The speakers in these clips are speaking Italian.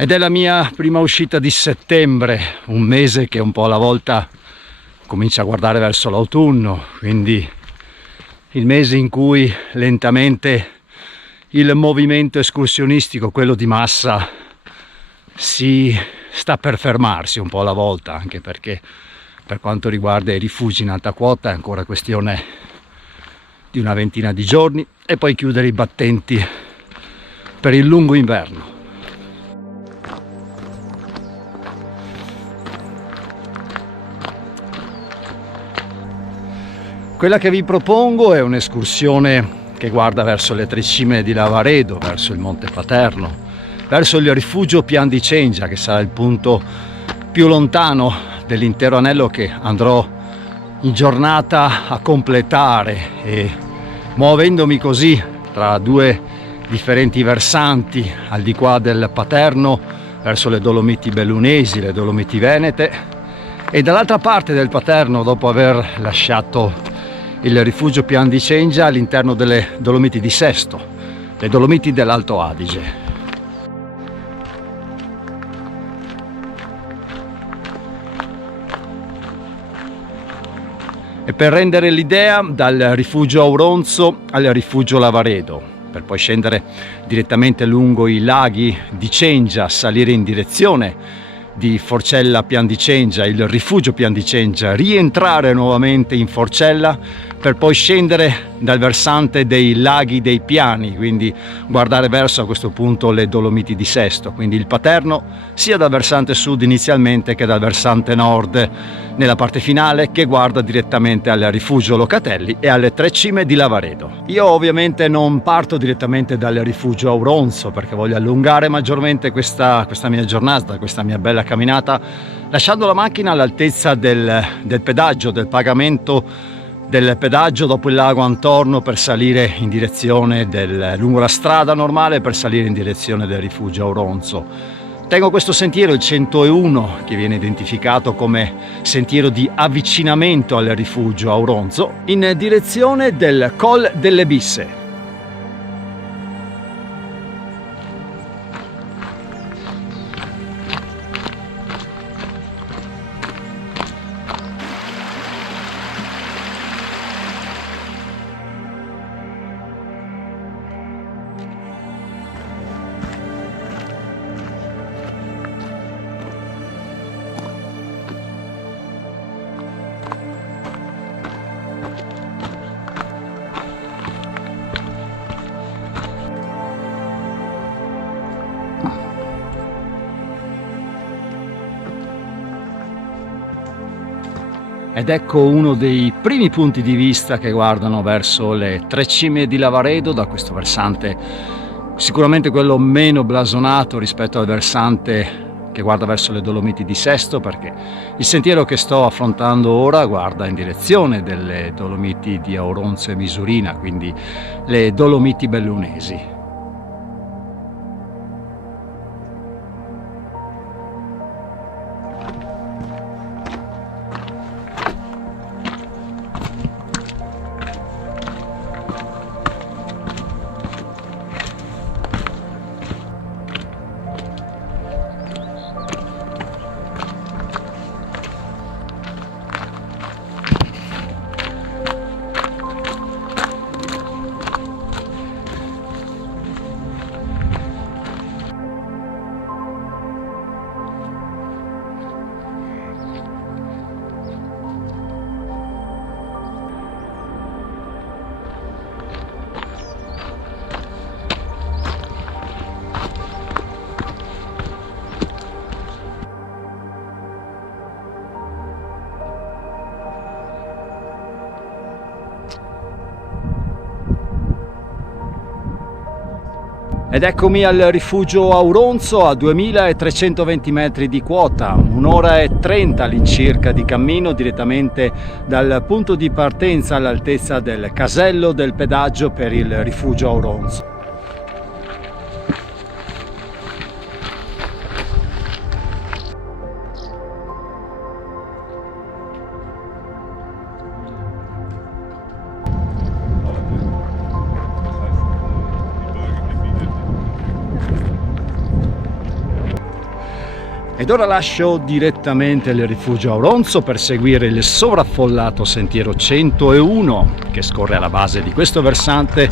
ed è la mia prima uscita di settembre, un mese che un po' alla volta comincia a guardare verso l'autunno, quindi il mese in cui lentamente il movimento escursionistico, quello di massa, si sta per fermarsi un po' alla volta, anche perché per quanto riguarda i rifugi in alta quota è ancora questione di una ventina di giorni e poi chiudere i battenti per il lungo inverno. Quella che vi propongo è un'escursione che guarda verso le tre cime di Lavaredo, verso il Monte Paterno, verso il rifugio Pian di Cengia, che sarà il punto più lontano dell'intero anello che andrò in giornata a completare, e muovendomi così tra due differenti versanti, al di qua del Paterno verso le Dolomiti Bellunesi, le Dolomiti Venete, e dall'altra parte del Paterno, dopo aver lasciato il rifugio Pian di Cengia, all'interno delle Dolomiti di Sesto, le Dolomiti dell'Alto Adige. E per rendere l'idea, dal rifugio Auronzo al rifugio Lavaredo, per poi scendere direttamente lungo i laghi di Cengia, salire in direzione di Forcella Pian di Cengia, il rifugio Pian di Cengia, rientrare nuovamente in Forcella per poi scendere dal versante dei laghi dei Piani, quindi guardare verso a questo punto le Dolomiti di Sesto, quindi il Paterno sia dal versante sud inizialmente che dal versante nord nella parte finale, che guarda direttamente al rifugio Locatelli e alle tre cime di Lavaredo. Io ovviamente non parto direttamente dal rifugio Auronzo perché voglio allungare maggiormente questa mia giornata, questa mia bella camminata, lasciando la macchina all'altezza del pedaggio, del pagamento del pedaggio dopo il lago Antorno, per salire in direzione lungo la strada normale per salire in direzione del rifugio Auronzo. Tengo questo sentiero, il 101, che viene identificato come sentiero di avvicinamento al rifugio Auronzo, in direzione del Col delle Bisse. Ed ecco uno dei primi punti di vista che guardano verso le tre cime di Lavaredo, da questo versante, sicuramente quello meno blasonato rispetto al versante che guarda verso le Dolomiti di Sesto, perché il sentiero che sto affrontando ora guarda in direzione delle Dolomiti di Auronzo e Misurina, quindi le Dolomiti Bellunesi. Ed eccomi al rifugio Auronzo a 2320 metri di quota, un'ora e 30 all'incirca di cammino direttamente dal punto di partenza all'altezza del casello del pedaggio per il rifugio Auronzo. Ed ora lascio direttamente il rifugio Auronzo per seguire il sovraffollato sentiero 101 che scorre alla base di questo versante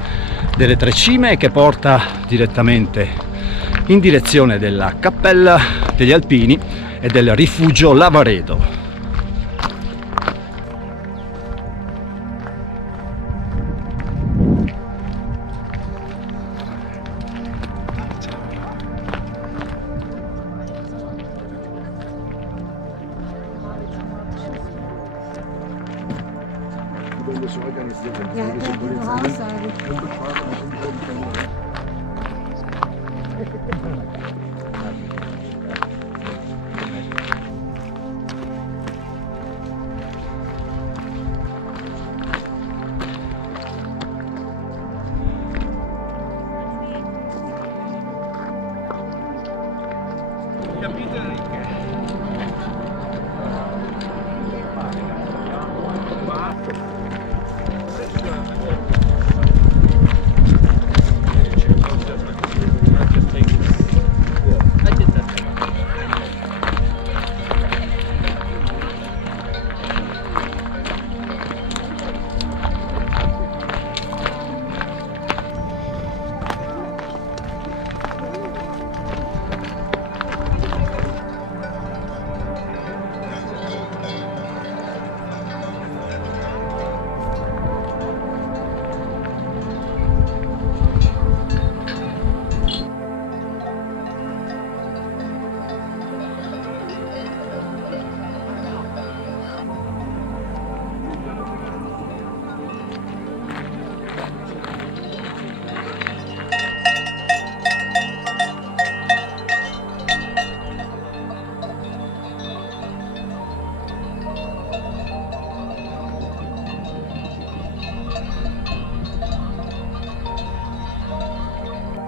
delle Tre Cime e che porta direttamente in direzione della Cappella degli Alpini e del rifugio Lavaredo. Ja, du brauchst eigentlich.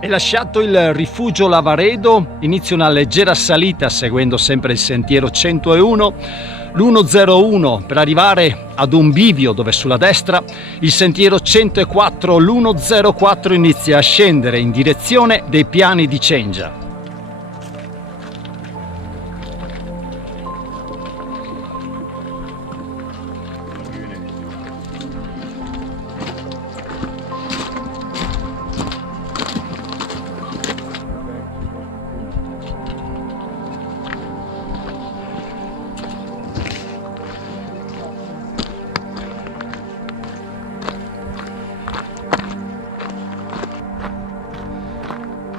E lasciato il rifugio Lavaredo, inizio una leggera salita seguendo sempre il sentiero 101, l'101 per arrivare ad un bivio dove sulla destra il sentiero 104, l'104 inizia a scendere in direzione dei piani di Cengia.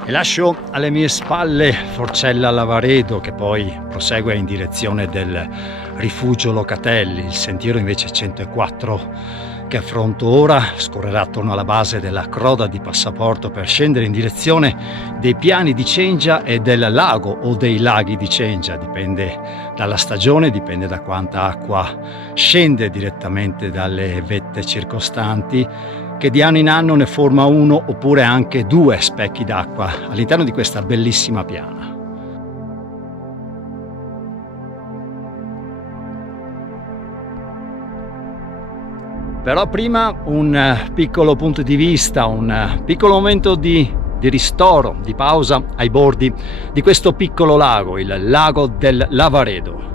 E lascio alle mie spalle Forcella Lavaredo che poi prosegue in direzione del rifugio Locatelli. Il sentiero invece 104 che affronto ora scorrerà attorno alla base della Croda di Passaporto per scendere in direzione dei piani di Cengia e del lago o dei laghi di Cengia, dipende dalla stagione, dipende da quanta acqua scende direttamente dalle vette circostanti, che di anno in anno ne forma uno oppure anche due specchi d'acqua all'interno di questa bellissima piana. Però prima un piccolo punto di vista, un piccolo momento di ristoro, di pausa ai bordi di questo piccolo lago, il lago del Lavaredo.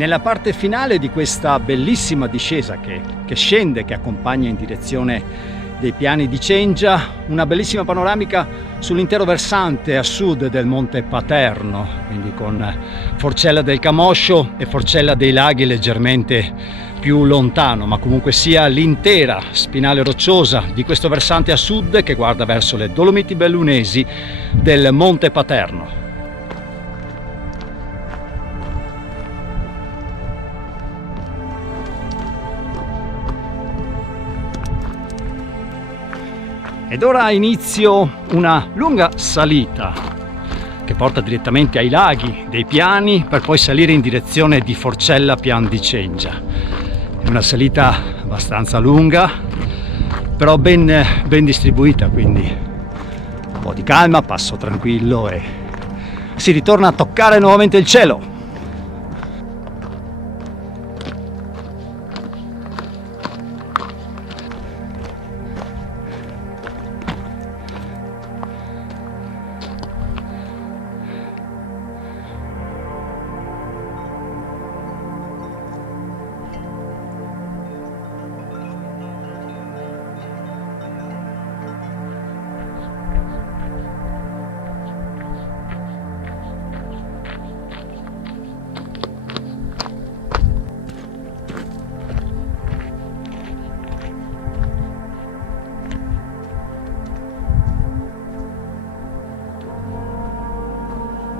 Nella parte finale di questa bellissima discesa che scende, che accompagna in direzione dei piani di Cengia, una bellissima panoramica sull'intero versante a sud del Monte Paterno, quindi con Forcella del Camoscio e Forcella dei Laghi leggermente più lontano, ma comunque sia l'intera spinale rocciosa di questo versante a sud che guarda verso le Dolomiti Bellunesi del Monte Paterno. Ed ora inizio una lunga salita che porta direttamente ai laghi dei piani per poi salire in direzione di Forcella Pian di Cengia. È una salita abbastanza lunga, però ben distribuita, quindi un po' di calma, passo tranquillo e si ritorna a toccare nuovamente il cielo.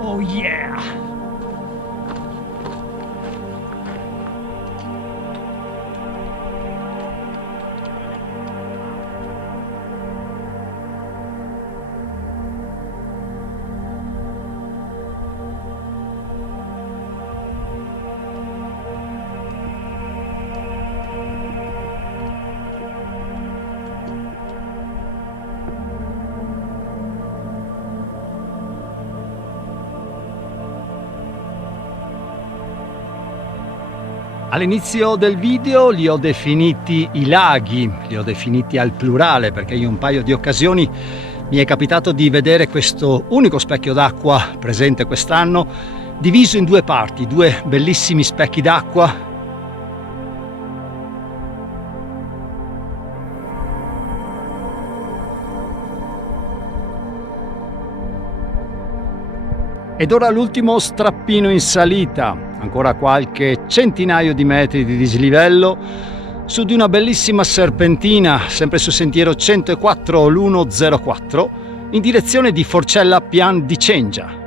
Oh yeah! All'inizio del video li ho definiti i laghi, li ho definiti al plurale perché in un paio di occasioni mi è capitato di vedere questo unico specchio d'acqua presente quest'anno diviso in due parti, due bellissimi specchi d'acqua. Ed ora l'ultimo strappino in salita, ancora qualche centinaio di metri di dislivello su di una bellissima serpentina, sempre sul sentiero 104 l'104, in direzione di Forcella Pian di Cengia.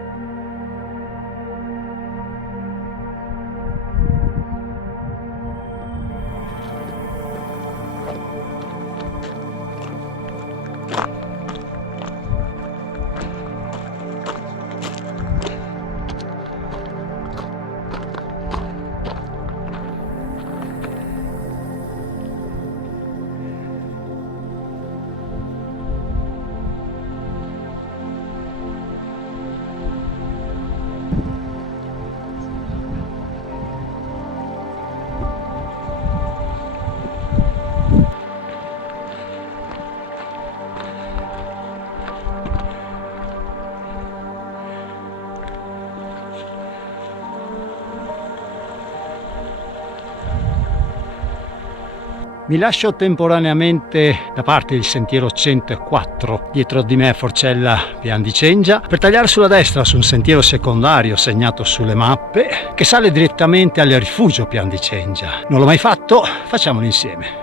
Mi lascio temporaneamente da parte il sentiero 104 dietro di me a Forcella Pian di Cengia per tagliare sulla destra su un sentiero secondario segnato sulle mappe che sale direttamente al rifugio Pian di Cengia. Non l'ho mai fatto? Facciamolo insieme.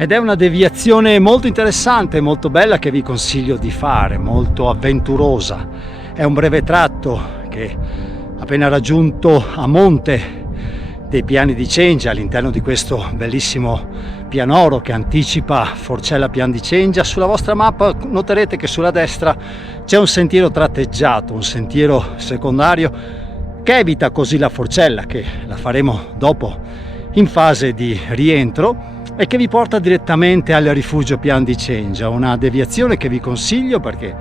Ed è una deviazione molto interessante, molto bella, che vi consiglio di fare, molto avventurosa. È un breve tratto che, appena raggiunto a monte dei Piani di Cengia, all'interno di questo bellissimo pianoro che anticipa Forcella Pian di Cengia, sulla vostra mappa noterete che sulla destra c'è un sentiero tratteggiato, un sentiero secondario che evita così la Forcella, che la faremo dopo in fase di rientro, e che vi porta direttamente al rifugio Pian di Cengia. Una deviazione che vi consiglio perché,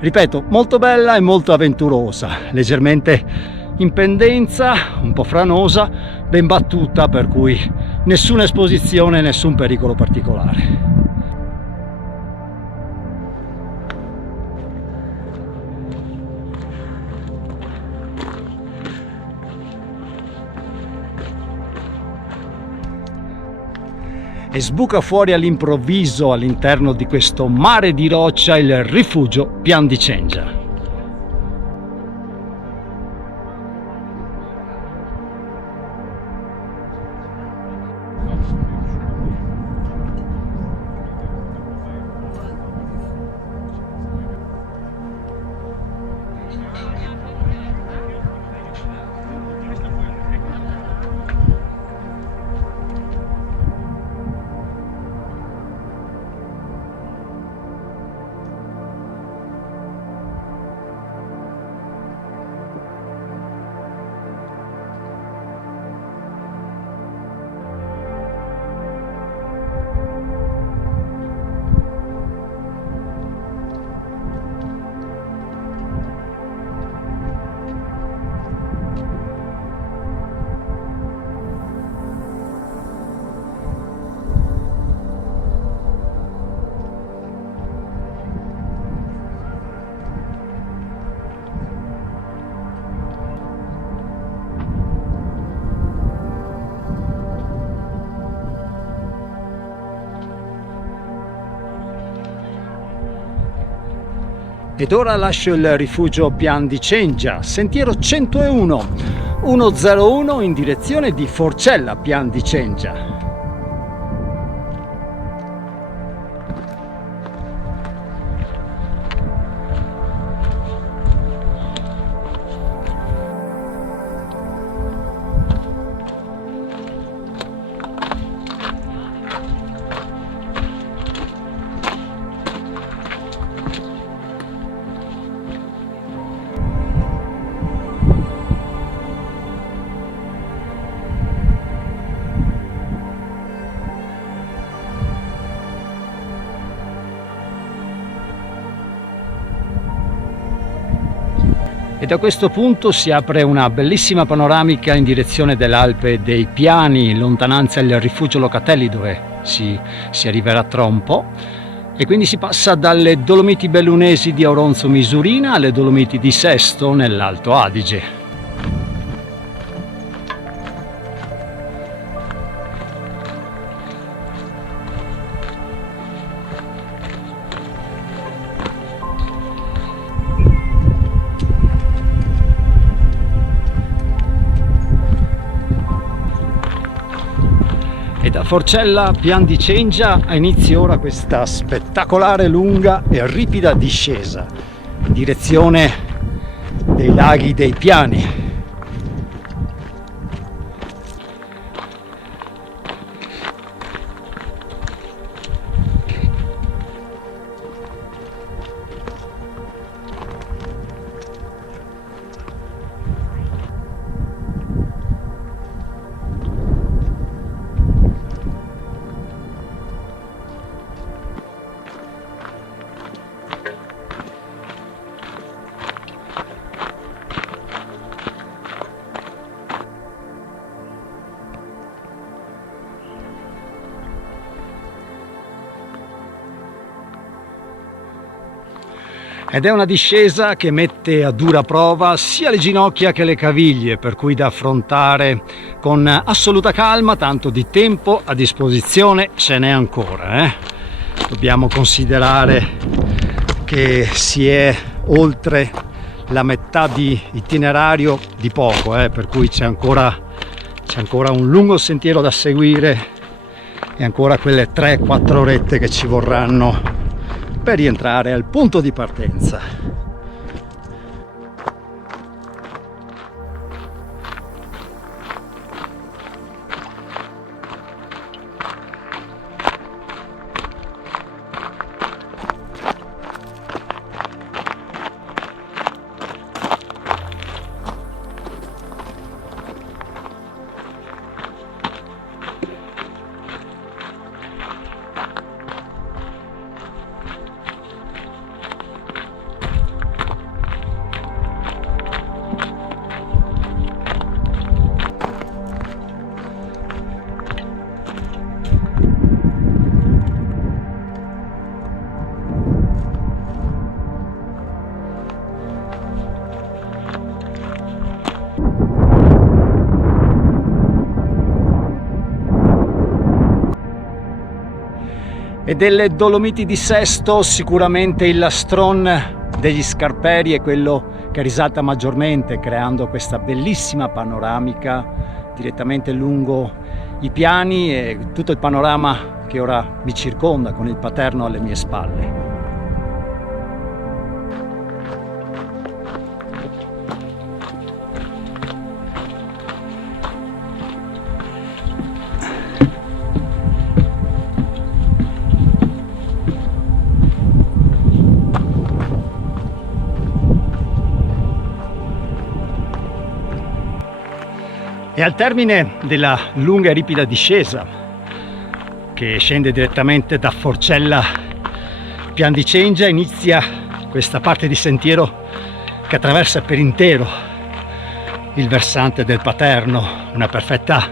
ripeto, molto bella e molto avventurosa, leggermente in pendenza, un po' franosa, ben battuta, per cui nessuna esposizione, nessun pericolo particolare. E sbuca fuori all'improvviso, all'interno di questo mare di roccia, il rifugio Pian di Cengia. Ed ora lascio il rifugio Pian di Cengia, sentiero 101 in direzione di Forcella Pian di Cengia. E da questo punto si apre una bellissima panoramica in direzione dell'Alpe dei Piani, in lontananza il rifugio Locatelli, dove si arriverà tra un po', e quindi si passa dalle Dolomiti Bellunesi di Auronzo Misurina alle Dolomiti di Sesto nell'Alto Adige. E da Forcella Pian di Cengia ha inizio ora questa spettacolare, lunga e ripida discesa in direzione dei laghi dei Piani. Ed è una discesa che mette a dura prova sia le ginocchia che le caviglie, per cui da affrontare con assoluta calma, tanto di tempo a disposizione ce n'è ancora. Dobbiamo considerare che si è oltre la metà di itinerario di poco, per cui c'è ancora un lungo sentiero da seguire e ancora quelle 3-4 orette che ci vorranno per rientrare al punto di partenza. E delle Dolomiti di Sesto sicuramente il lastron degli Scarperi è quello che risalta maggiormente, creando questa bellissima panoramica direttamente lungo i piani e tutto il panorama che ora mi circonda con il Paterno alle mie spalle. E al termine della lunga e ripida discesa che scende direttamente da Forcella Pian di Cengia inizia questa parte di sentiero che attraversa per intero il versante del Paterno, una perfetta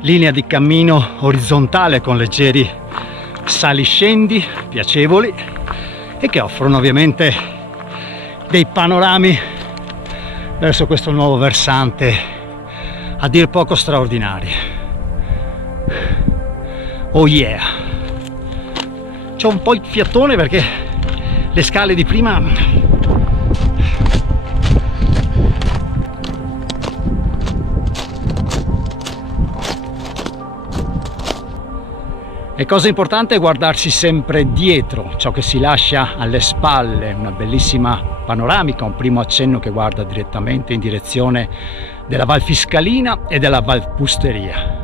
linea di cammino orizzontale con leggeri sali-scendi piacevoli e che offrono ovviamente dei panorami verso questo nuovo versante a dir poco straordinari. Oh yeah! C'ho un po' il fiatone perché le scale di prima e cosa importante è guardarsi sempre dietro ciò che si lascia alle spalle, una bellissima panoramica, un primo accenno che guarda direttamente in direzione della Val Fiscalina e della Val Pusteria.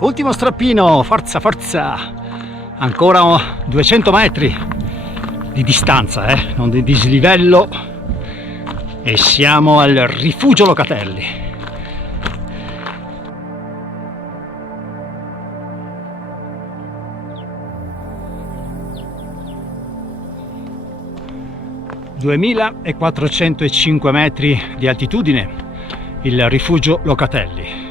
Ultimo strappino, forza forza, ancora 200 metri di distanza, non di dislivello, e siamo al rifugio Locatelli. (2405 metri di altitudine, il rifugio Locatelli).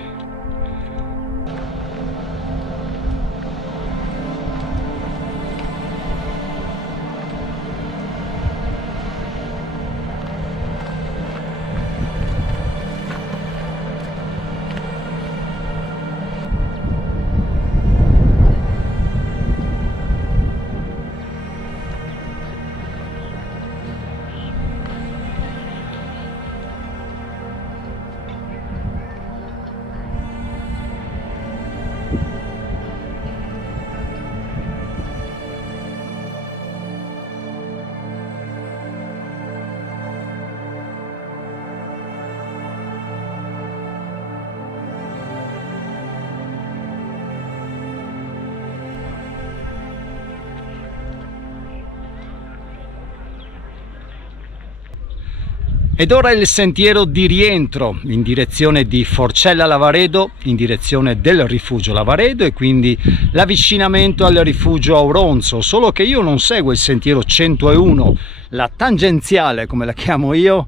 Ed ora il sentiero di rientro in direzione di Forcella Lavaredo, in direzione del rifugio Lavaredo e quindi l'avvicinamento al rifugio Auronzo, solo che io non seguo il sentiero 101, la tangenziale come la chiamo io,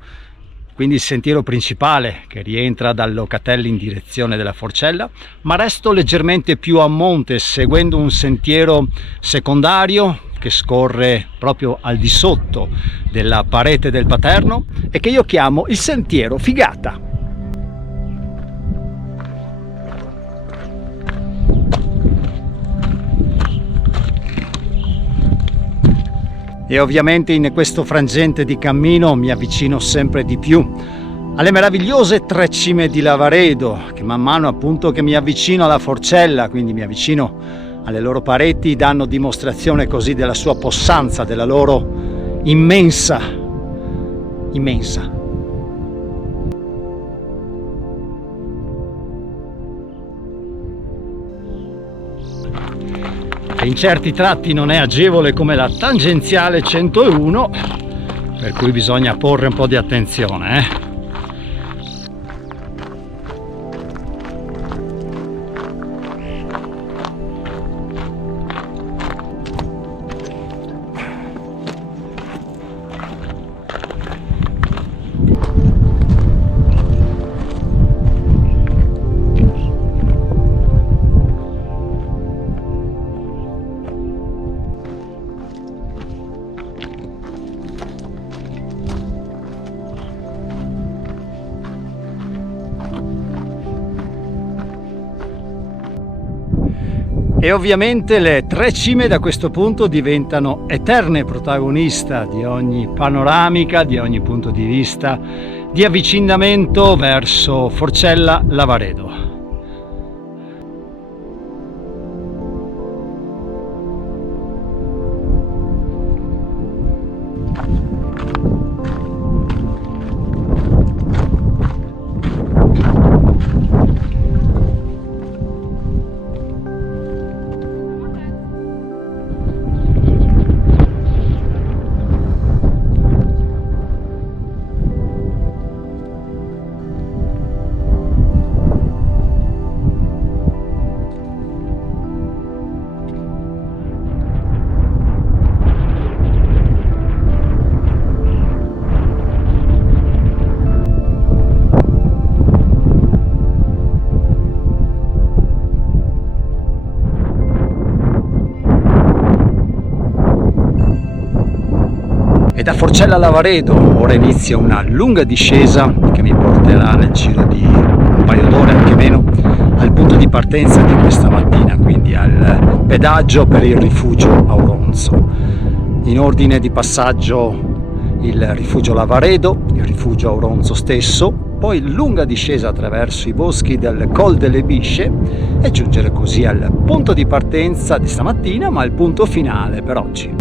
quindi il sentiero principale che rientra dal Locatelli in direzione della Forcella, ma resto leggermente più a monte seguendo un sentiero secondario che scorre proprio al di sotto della parete del Paterno e che io chiamo il sentiero Figata. E ovviamente in questo frangente di cammino mi avvicino sempre di più alle meravigliose tre cime di Lavaredo, che man mano appunto che mi avvicino alla Forcella, quindi mi avvicino alle loro pareti, danno dimostrazione così della sua possanza, della loro immensa. E in certi tratti non è agevole come la tangenziale 101, per cui bisogna porre un po' di attenzione, E ovviamente le tre cime da questo punto diventano eterne protagonista di ogni panoramica, di ogni punto di vista di avvicinamento verso Forcella Lavaredo. E da Forcella Lavaredo ora inizia una lunga discesa che mi porterà nel giro di un paio d'ore, anche meno, al punto di partenza di questa mattina, quindi al pedaggio per il rifugio Auronzo. In ordine di passaggio il rifugio Lavaredo, il rifugio Auronzo stesso, poi lunga discesa attraverso i boschi del Col delle Bisce e giungere così al punto di partenza di stamattina, ma al punto finale per oggi.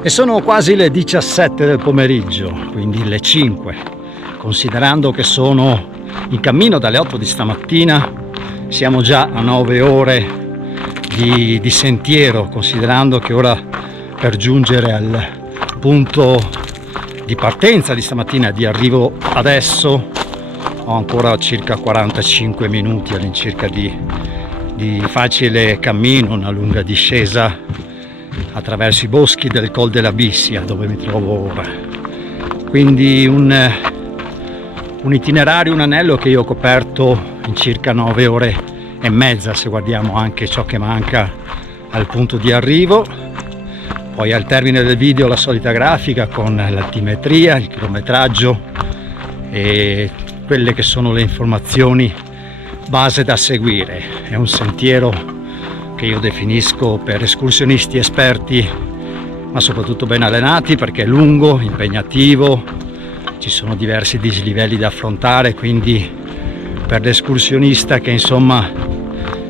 E sono quasi le 17 del pomeriggio, quindi le 5, considerando che sono in cammino dalle 8 di stamattina, siamo già a 9 ore di sentiero, considerando che ora per giungere al punto di partenza di stamattina, di arrivo adesso, ho ancora circa 45 minuti all'incirca di facile cammino, una lunga discesa attraverso i boschi del Col della Bissia, dove mi trovo ora. Quindi un itinerario, un anello che io ho coperto in circa 9 ore e mezza, se guardiamo anche ciò che manca al punto di arrivo. Poi al termine del video la solita grafica con l'altimetria, il chilometraggio e quelle che sono le informazioni base da seguire. È un sentiero che io definisco per escursionisti esperti, ma soprattutto ben allenati, perché è lungo, impegnativo, ci sono diversi dislivelli da affrontare, quindi per l'escursionista che insomma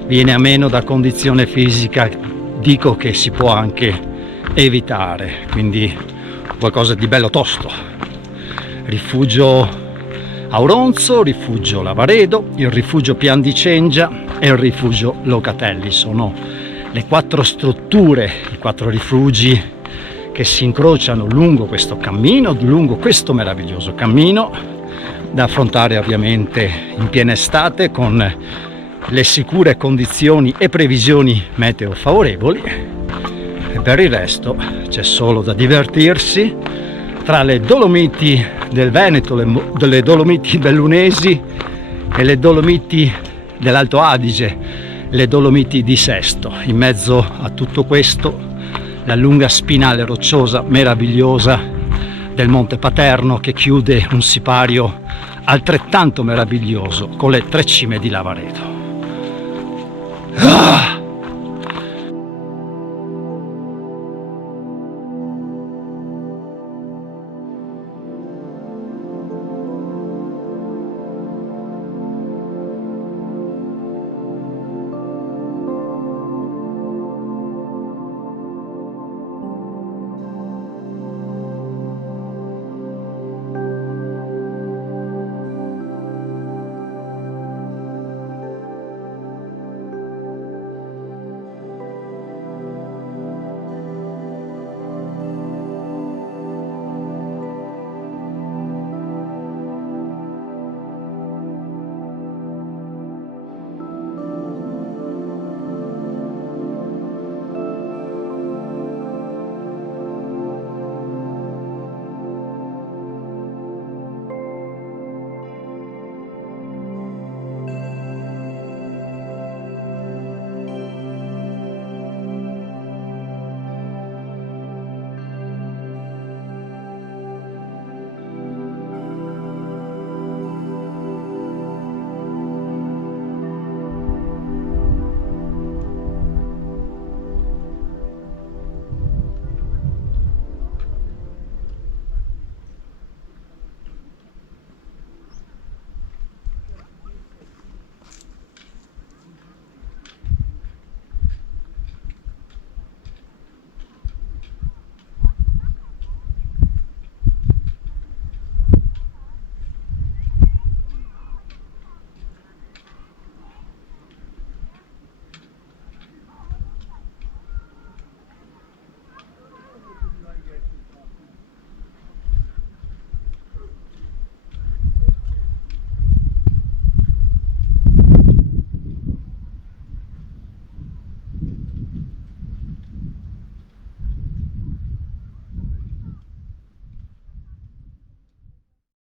viene a meno da condizione fisica dico che si può anche evitare, quindi qualcosa di bello tosto. Rifugio Auronzo, rifugio Lavaredo, il rifugio Pian di Cengia e il rifugio Locatelli. Sono le 4 strutture, i 4 rifugi che si incrociano lungo questo cammino, lungo questo meraviglioso cammino, da affrontare ovviamente in piena estate con le sicure condizioni e previsioni meteo favorevoli, e per il resto c'è solo da divertirsi tra le Dolomiti del Veneto, le Dolomiti bellunesi e le Dolomiti dell'Alto Adige, le Dolomiti di Sesto. In mezzo a tutto questo la lunga spinale rocciosa meravigliosa del Monte Paterno, che chiude un sipario altrettanto meraviglioso con le 3 cime di Lavaredo.